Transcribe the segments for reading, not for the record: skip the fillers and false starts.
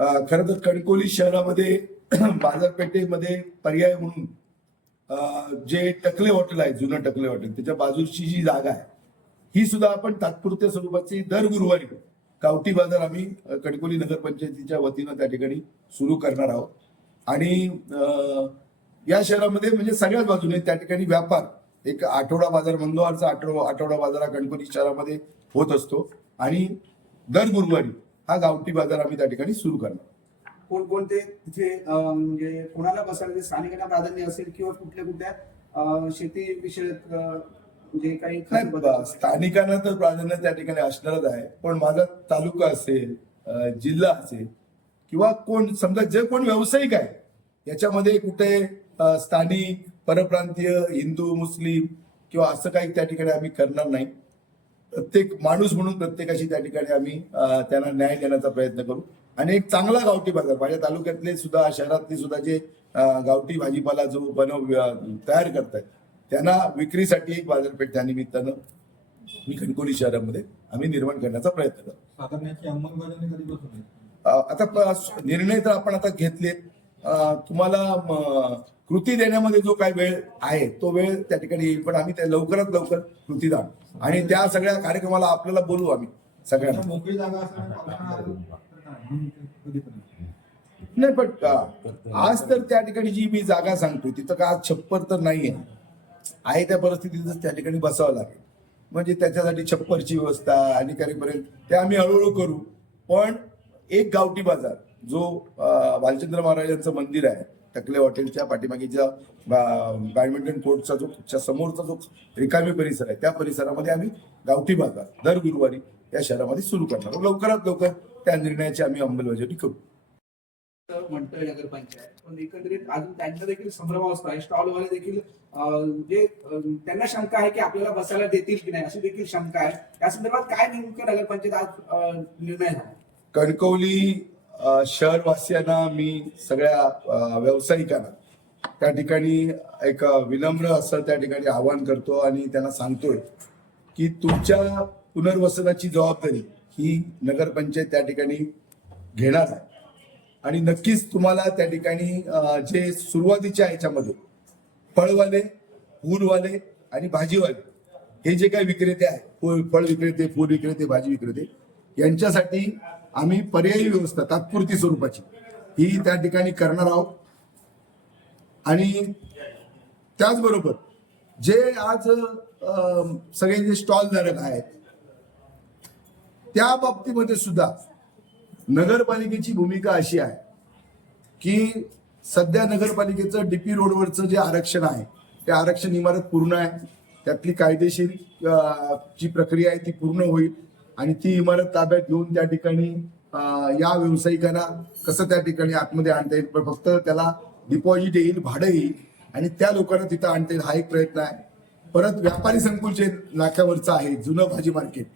खरं तर कणकवली शहरामध्ये बाजारपेठेमध्ये पर्याय म्हणून जे टकले हॉटेल आहे, जुनं टकले हॉटेल, त्याच्या बाजूची जी जागा आहे ही सुद्धा आपण तात्पुरत्या स्वरूपाची दर गुरुवारी गावठी बाजार आम्ही कणकवली नगरपंचायतीच्या वतीनं त्या ठिकाणी सुरू करणार आहोत. आणि या शहरामध्ये म्हणजे सगळ्याच बाजूने त्या ठिकाणी व्यापार एक आठवडा बाजार, मंगळवारचा आठवडा बाजार हा कणकवली शहरामध्ये होत असतो आणि दर गुरुवारी हा गावठी बाजार आम्ही त्या ठिकाणी सुरू करणार. कोणकोणते तिथे म्हणजे कोणाला बसायला, स्थानिकांना प्राधान्य असेल किंवा कुठल्या कुठल्या शेती विषयक जे काही स्थानिकांना तर प्राधान्य त्या ठिकाणी असणारच आहे, पण माझा तालुका असेल, जिल्हा असेल किंवा कोण समजा जे कोण व्यावसायिक आहे याच्यामध्ये कुठे स्थानिक, परप्रांतीय, हिंदू, मुस्लिम किंवा असं काही त्या ठिकाणी आम्ही करणार नाही. प्रत्येक माणूस म्हणून प्रत्येकाशी त्या ठिकाणी आम्ही त्यांना न्याय देण्याचा प्रयत्न करू आणि एक चांगला गावठी बाजार माझ्या तालुक्यातले सुद्धा, शहरातले सुद्धा जे गावठी भाजीपाला जो तयार करतायत त्यांना विक्रीसाठी एक बाजारपेठ त्या निमित्तानं मी कणकवली शहरामध्ये आम्ही निर्माण करण्याचा प्रयत्न करू. आता निर्णय तर आपण आता घेतलेत. तुम्हाला कृती देण्यामध्ये जो काही वेळ आहे तो वेळ त्या ठिकाणी येईल, पण आम्ही त्या लवकरात लवकर कृती दान आणि त्या सगळ्या कार्यक्रमाला आपल्याला बोलवू आम्ही सगळ्यांना. मोकळी जागा नाही, पण आज तर त्या ठिकाणी जी मी जागा सांगतोय तिथं का आज छप्पर तर नाहीये, आहे त्या परिस्थितीतच त्या ठिकाणी बसावं लागेल. म्हणजे त्याच्यासाठी छप्परची व्यवस्था आणि करेपर्यंत ते आम्ही हळूहळू करू. पण एक गावठी बाजार जो भालचंद्र महाराज यांचं मंदिर आहे टकले हॉटेलच्या पाठीमागेच्या बॅडमिंटन कोर्टचा जो समोरचा जो रिकामी परिसर आहे त्या परिसरामध्ये आम्ही गावठी बाजार दर गुरुवारी या शहरामध्ये सुरू करणार. लवकरात लवकर त्या निर्णयाची आम्ही अंमलबजावणी करू. म्हणतोय नगरपंचायत, पण एकंदरीत अजून त्यांना देखील संभ्रमावस्था आहे. स्टॉलवाले देखील जे त्यांना शंका आहे की आपल्याला बसायला देतील की नाही अशी देखील शंका आहे. या संदर्भात काय नेमकं नगरपंचायत आज निर्णय झाला? कणकवली शहरवासियांना, मी सगळ्या व्यावसायिकांना त्या ठिकाणी एक विनम्र असं त्या ठिकाणी आवाहन करतो आणि त्यांना सांगतोय की तुमच्या पुनर्वसनाची जबाबदारी ही नगरपंचायत त्या ठिकाणी घेणार आहे आणि नक्कीच तुम्हाला त्या ठिकाणी जे सुरुवातीच्या ह्याच्यामध्ये फळवाले, फूलवाले आणि भाजीवाले हे जे काही विक्रेते आहेत, फळ विक्रेते, फूल विक्रेते, भाजी विक्रेते, यांच्यासाठी आम्ही पर्यायी व्यवस्था तात्पुरती स्वरूपाची ही त्या ठिकाणी करणार आहोत. आणि त्याचबरोबर जे आज सगळे जे स्टॉल धारक आहेत त्या बाबतीमध्ये सुद्धा नगरपालिकेची भूमिका अशी आहे की सध्या नगरपालिकेचं डीपी रोडवरचं जे आरक्षण आहे ते आरक्षण इमारत पूर्ण आहे, त्यातली कायदेशीर जी प्रक्रिया आहे ती पूर्ण होईल आणि ती इमारत ताब्यात घेऊन त्या ठिकाणी या व्यावसायिकांना कसं त्या ठिकाणी आतमध्ये आणता येईल, पण फक्त त्याला डिपॉझिट येईल, भाडं येईल आणि त्या लोकांना तिथं आणता येईल हा एक प्रयत्न आहे. परत व्यापारी संकुल जे नाक्यावरचं आहे जुनं भाजी मार्केट,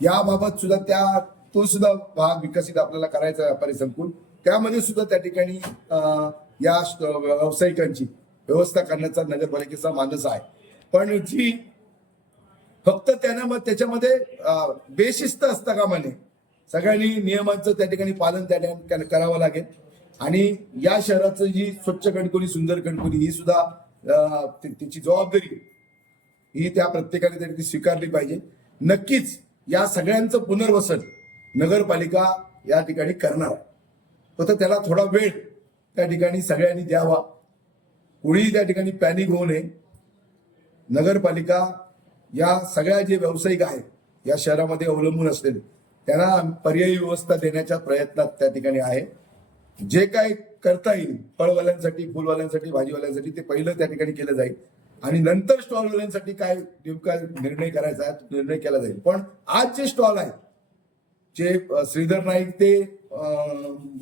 याबाबत सुद्धा तो सुद्धा भाग विकसित आपल्याला करायचा व्यापारी संकुल, त्यामध्ये सुद्धा त्या ठिकाणी या व्यावसायिकांची व्यवस्था करण्याचा नगरपालिकेचा मानस आहे. पण जी फक्त मग त्याच्यामध्ये बेशिस्त असता कामा नये, सगळ्यांनी नियमांचं त्या ठिकाणी पालन त्या ठिकाणी करावं लागेल. आणि या शहराचं जी स्वच्छ कणकवली, सुंदर कणकवली ही सुद्धा त्याची जबाबदारी ही त्या प्रत्येकाने त्या ठिकाणी स्वीकारली पाहिजे. नक्कीच या सगळ्यांचं पुनर्वसन नगरपालिका या ठिकाणी करणार, फक्त त्याला थोडा वेळ त्या ठिकाणी सगळ्यांनी द्यावा. कोणीही त्या ठिकाणी पॅनिक होऊ नये. नगरपालिका या सगळ्या जे व्यावसायिक आहेत या शहरामध्ये अवलंबून असलेले त्यांना पर्यायी व्यवस्था देण्याच्या प्रयत्नात त्या ठिकाणी आहे. जे काय करता येईल फळवाल्यांसाठी, फुलवाल्यांसाठी, भाजीवाल्यांसाठी ते पहिलं त्या ठिकाणी केलं जाईल आणि नंतर स्टॉलवाल्यांसाठी काय नेमका निर्णय करायचा आहे तो निर्णय केला जाईल. पण आज जे स्टॉल आहेत, जे श्रीधर नाईक ते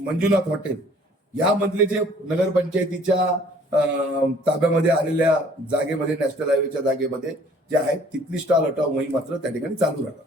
मंजुनाथ हॉटेल यामधले जे नगरपंचायतीच्या ताब्यामध्ये आलेल्या जागेमध्ये, नॅशनल हायवेच्या जागेमध्ये जे आहेत तिथली स्टॉल हटाव मोहीम मात्र त्या ठिकाणी चालू राहणार.